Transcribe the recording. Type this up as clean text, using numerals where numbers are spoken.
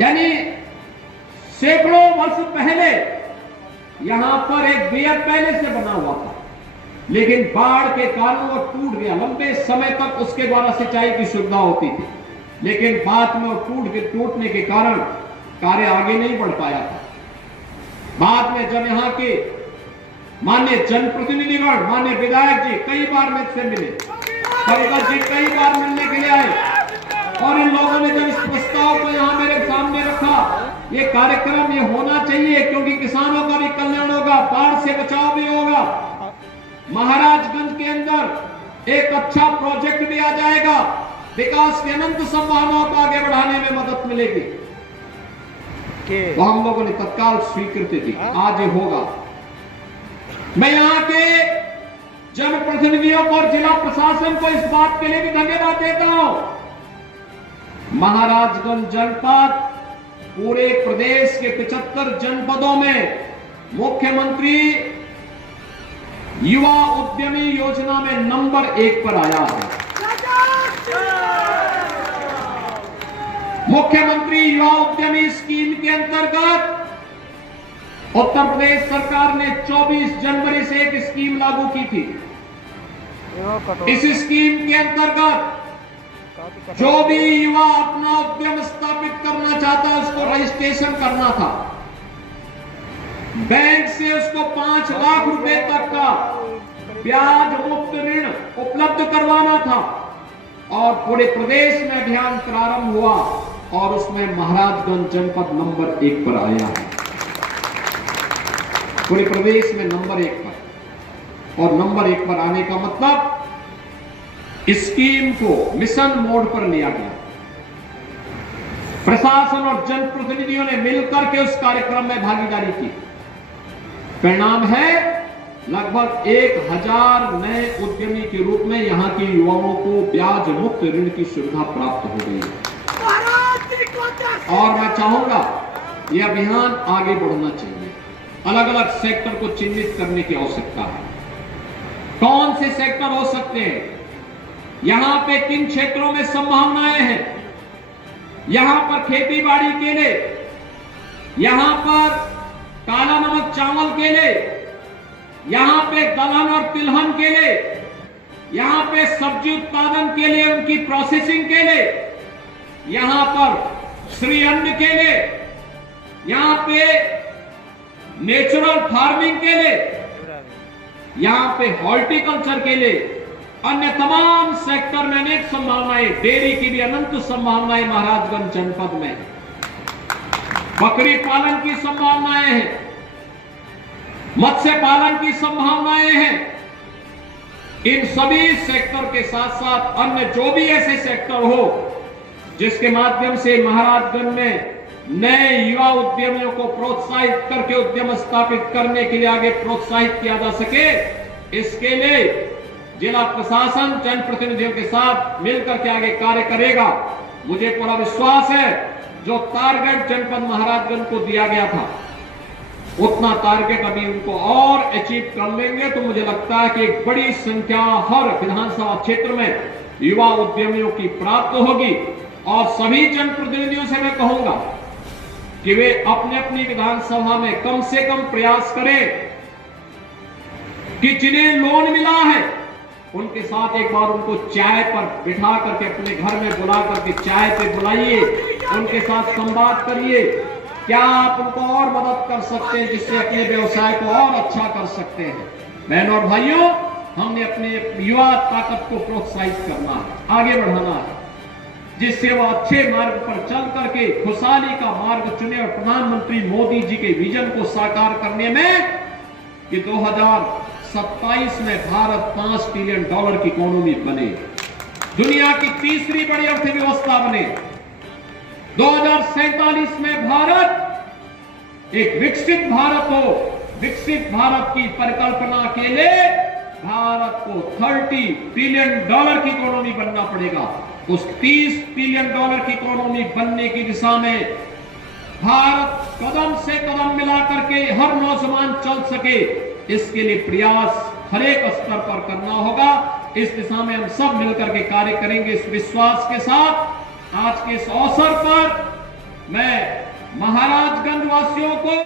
यानी सैकड़ों वर्ष पहले यहां पर एक बेहद पहले से बना हुआ था, लेकिन बाढ़ के कारण वो टूट गया। लंबे समय तक उसके द्वारा सिंचाई की सुविधा होती थी, लेकिन बाद में वो टूटने के कारण कार्य आगे नहीं बढ़ पाया था। बाद में जब यहाँ के माननीय जनप्रतिनिधिगण, माननीय विधायक जी कई बार मुझसे मिले, परिकर जी कई बार मिलने के लिए आए, और इन लोगों ने जब इस प्रस्ताव को यहाँ मेरे सामने रखा, ये कार्यक्रम ये होना चाहिए क्योंकि किसानों का भी कल्याण होगा, बाढ़ से बचाव भी होगा, महाराजगंज के अंदर एक अच्छा प्रोजेक्ट भी आ जाएगा, विकास की अनंत संभावनाओं को आगे बढ़ाने में मदद मिलेगी। तो हम लोगों ने तत्काल स्वीकृति दी, आज ये होगा। मैं यहाँ के जनप्रतिनिधियों और जिला प्रशासन को इस बात के लिए भी धन्यवाद देता हूं। महाराजगंज जनपद पूरे प्रदेश के 75 जनपदों में मुख्यमंत्री युवा उद्यमी योजना में नंबर 1 पर आया है। मुख्यमंत्री युवा उद्यमी स्कीम के अंतर्गत उत्तर प्रदेश सरकार ने 24 जनवरी से एक स्कीम लागू की थी। इस स्कीम के अंतर्गत जो भी युवा अपना उद्यम स्थापित करना चाहता है उसको रजिस्ट्रेशन करना था, बैंक से उसको 5 लाख रुपए तक का ब्याज मुक्त ऋण उपलब्ध करवाना था, और पूरे प्रदेश में अभियान प्रारंभ हुआ और उसमें महाराजगंज जनपद नंबर 1 पर आया है। पूरे प्रदेश में नंबर 1 पर, और नंबर 1 पर आने का मतलब स्कीम को मिशन मोड पर लिया गया। प्रशासन और जनप्रतिनिधियों ने मिलकर के उस कार्यक्रम में भागीदारी की। परिणाम है लगभग 1000 नए उद्यमी के रूप में यहां के युवाओं को ब्याज मुक्त ऋण की सुविधा प्राप्त हो गई है। और मैं चाहूंगा यह अभियान आगे बढ़ना चाहिए। अलग अलग सेक्टर को चिन्हित करने की आवश्यकता है। कौन से सेक्टर हो सकते हैं, यहां पे किन क्षेत्रों में संभावनाएं हैं, यहां पर खेती बाड़ी के लिए, यहां पर काला नमक चावल के लिए, यहां पे दलहन और तिलहन के लिए, यहां पे सब्जी उत्पादन के लिए, उनकी प्रोसेसिंग के लिए, यहां पर श्री अन्न के लिए, यहां पे नेचुरल फार्मिंग के लिए, यहां पे हॉर्टिकल्चर के लिए, अन्य तमाम सेक्टर में अनेक संभावनाएं, डेयरी की भी अनंत संभावनाएं महाराजगंज जनपद में, बकरी पालन की संभावनाएं हैं, मत्स्य पालन की संभावनाएं हैं। इन सभी सेक्टर के साथ साथ अन्य जो भी ऐसे सेक्टर हो जिसके माध्यम से महाराजगंज में नए युवा उद्यमियों को प्रोत्साहित करके उद्यम स्थापित करने के लिए आगे प्रोत्साहित किया जा सके, इसके लिए जिला प्रशासन जनप्रतिनिधियों के साथ मिलकर के आगे कार्य करेगा। मुझे पूरा विश्वास है जो टारगेट जनपद महाराजगंज को दिया गया था उतना टारगेट अभी उनको और अचीव कर लेंगे। तो मुझे लगता है कि एक बड़ी संख्या हर विधानसभा क्षेत्र में युवा उद्यमियों की प्राप्त होगी। और सभी जनप्रतिनिधियों से मैं कहूंगा कि वे अपने अपनी विधानसभा में कम से कम प्रयास करें कि जिन्हें लोन मिला है उनके साथ एक बार उनको चाय पर बिठा करके अपने घर में बुला करके चाय पे बुलाइए, उनके साथ संवाद करिए, क्या आप उनको और मदद कर सकते हैं जिससे अपने व्यवसाय को और अच्छा कर सकते हैं। बहनों और भाइयों, हमने अपने युवा ताकत को प्रोत्साहित करना है, आगे बढ़ाना है, जिससे वो अच्छे मार्ग पर चल करके खुशहाली का मार्ग चुने और प्रधानमंत्री मोदी जी के विजन को साकार करने में कि 2027 में भारत $5 ट्रिलियन की इकोनॉमी बने, दुनिया की तीसरी बड़ी अर्थव्यवस्था बने, 2047 में भारत एक विकसित भारत हो। विकसित भारत की परिकल्पना के लिए भारत को $30 ट्रिलियन की इकोनॉमी बनना पड़ेगा। उस $30 ट्रिलियन की इकोनॉमी बनने की दिशा में भारत कदम से कदम मिला करके हर नौजवान चल सके, इसके लिए प्रयास हर एक स्तर पर करना होगा। इस दिशा में हम सब मिलकर के कार्य करेंगे। इस विश्वास के साथ आज के इस अवसर पर मैं महाराजगंज वासियों को